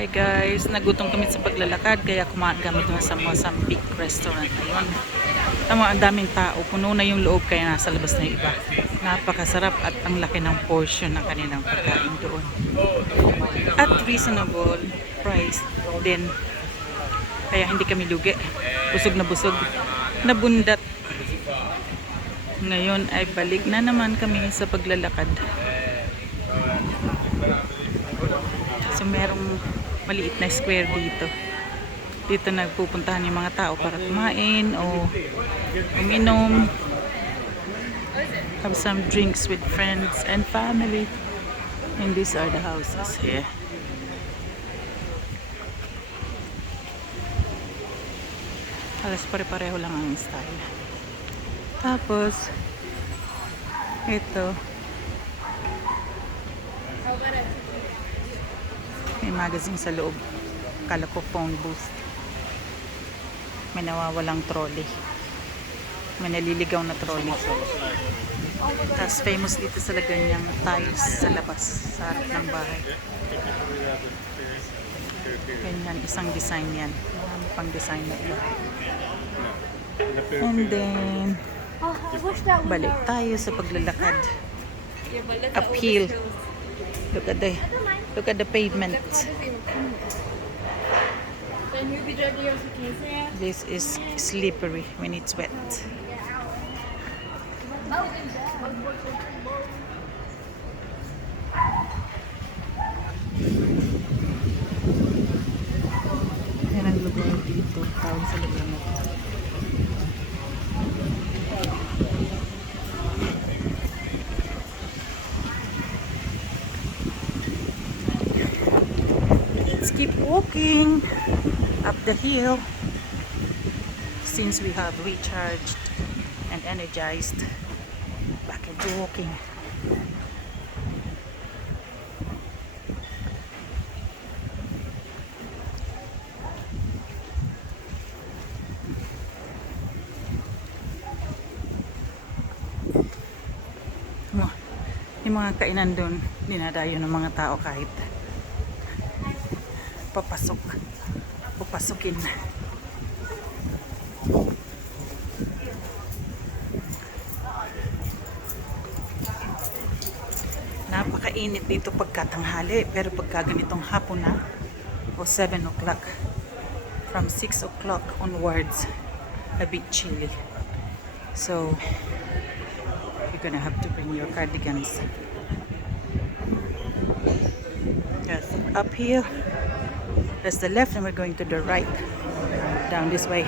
Hi guys, nagutom kami sa paglalakad kaya kumain kami doon sa Mozambique restaurant. Ayun. Tama, ang daming tao. Puno na yung loob kaya nasa labas na yung iba. Napakasarap at ang laki ng portion ng kanilang pagkain doon. At reasonable price din. Kaya hindi kami lugi. Busog na busog. Nabundat. Ngayon ay balik na naman kami sa paglalakad. So merong maliit na square dito. Dito nagpupuntahan yung mga tao para kumain o uminom. Have some drinks with friends and family. And these are the houses here. Halos pare-pareho lang ang style. Tapos ito may magazine sa loob. Kala ko phone booth. May nawawalang trolley. May naliligaw na trolley. Tapos famous dito sa Laganyang tiles sa labas, sa harap ng bahay. Ganyan, isang design yan. Marami pang design na iba. And then balik tayo sa paglalakad. Uphill. Look at the pavement. This is slippery when it's wet. Yan ang lugar dito. Tawag sa lugar na ito. Let's keep walking up the hill since we have recharged and energized. Back into walking. Yung mga kainan doon, dinadayo ng mga tao kahit papasukin. Napakainit dito pagkatanghali, pero pagka ganitong hapon na o 7 o'clock, from 6 o'clock onwards, a bit chilly. So you're gonna have to bring your cardigans. Yes, up here that's the left and we're going to the right, down this way.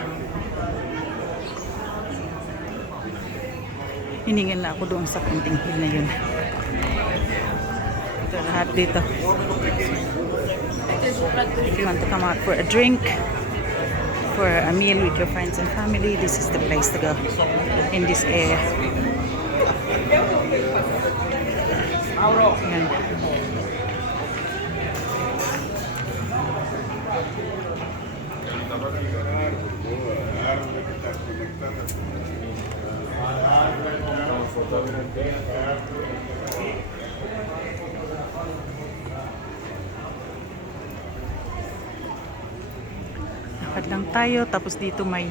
Hiningal na ako doon sa kunting hill na yun. Ito lahat dito. If you want to come out for a drink, for a meal with your friends and family, this is the place to go in this area. Yan. Lakad lang tayo, tapos dito may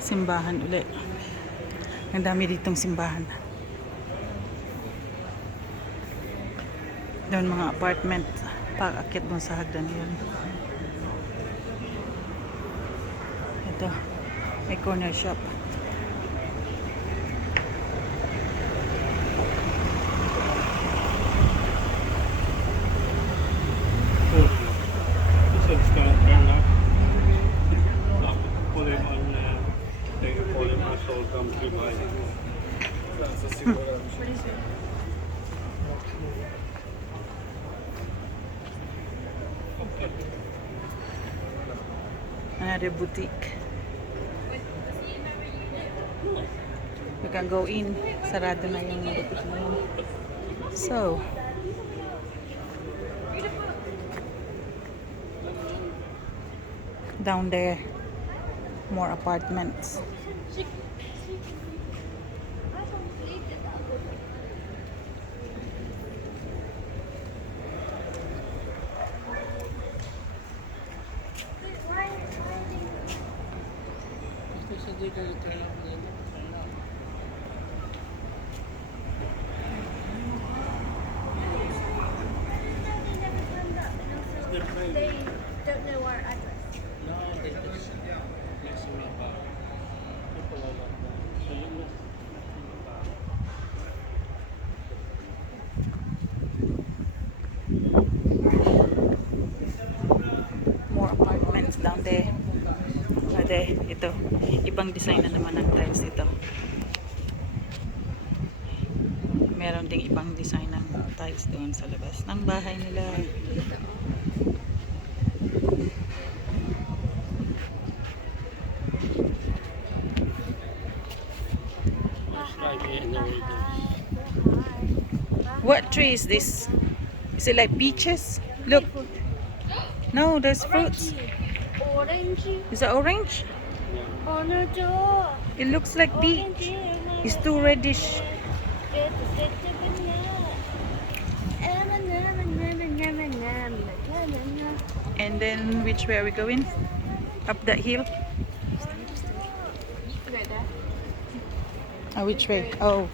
simbahan ulit. Ang dami ditong simbahan. Doon mga apartment, pag-akit doon sa hagdan yun. Ito, may corner shop. Another boutique. We can go in. Sarado na yung boutique na yun. So, down there, more apartments. They don't know our address. More apartments down there. Ade, ito. Ibang design na naman ng tiles dito. Meron ding ibang design ng tiles doon sa labas ng bahay nila. What tree is this? Is it like peaches? Look. No, there's fruits. Orange. Is that orange? Orange. It looks like peach. It's too reddish. And then which way are we going? Up that hill? Which way? Oh.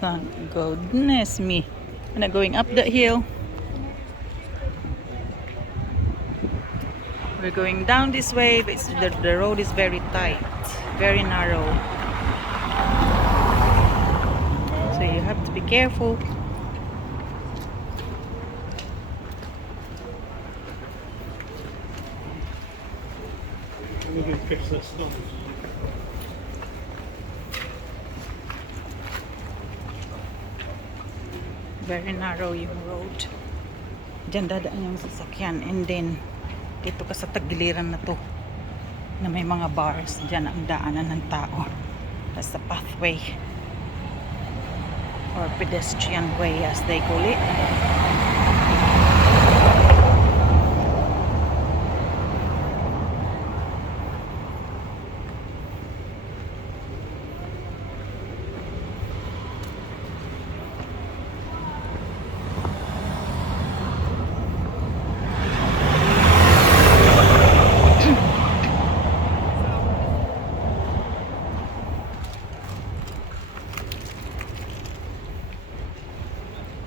Thank goodness me. I'm not going up that hill. We're going down this way, but the road is very tight, very narrow. So you have to be careful. Very narrow yung road. Diyan dadaan yung sasakyan, and then dito ka sa tagiliran na to na may mga bars, diyan ang daanan ng tao. That's the pathway or pedestrian way as they call it.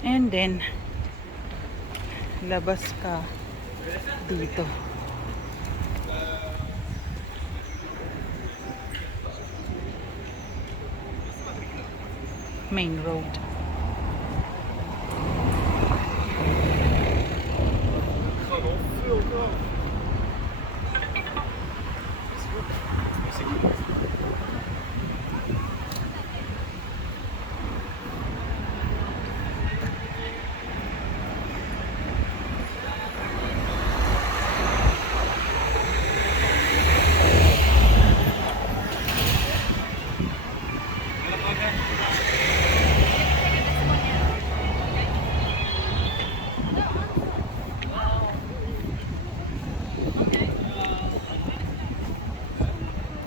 And then labas ka dito. Main road.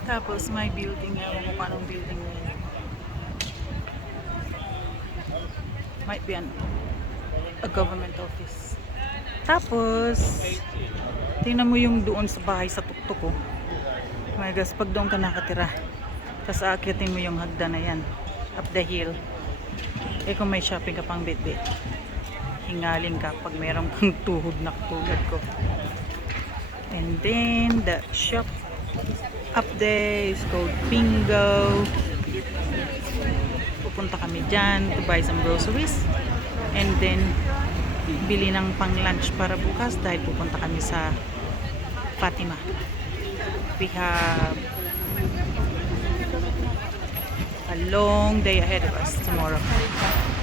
Tapos may building, ewan ko paanong building na yun. Might be a government office. Tapos tingnan mo yung doon sa bahay sa tuktok ko. My gosh, pag doon ka nakatira, tapos aakyatin mo yung hagdan na yan up the hill. Eh kung may shopping ka pang bit-bit, hingalin ka pag mayroong kang tuhod na katulad ko. And then the shop up there is called Bingo. Pupunta kami dyan to buy some groceries and then bili ng pang lunch para bukas dahil pupunta kami sa Fatima. We have a long day ahead of us tomorrow.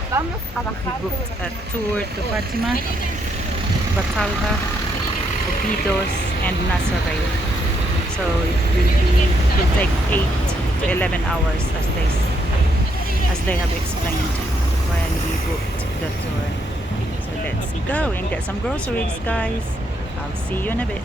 We booked a tour to Fatima, Batalha, Obidos, and Nazareth. So it will take 8 to 11 hours as they have explained when we booked the tour. So let's go and get some groceries, guys. I'll see you in a bit.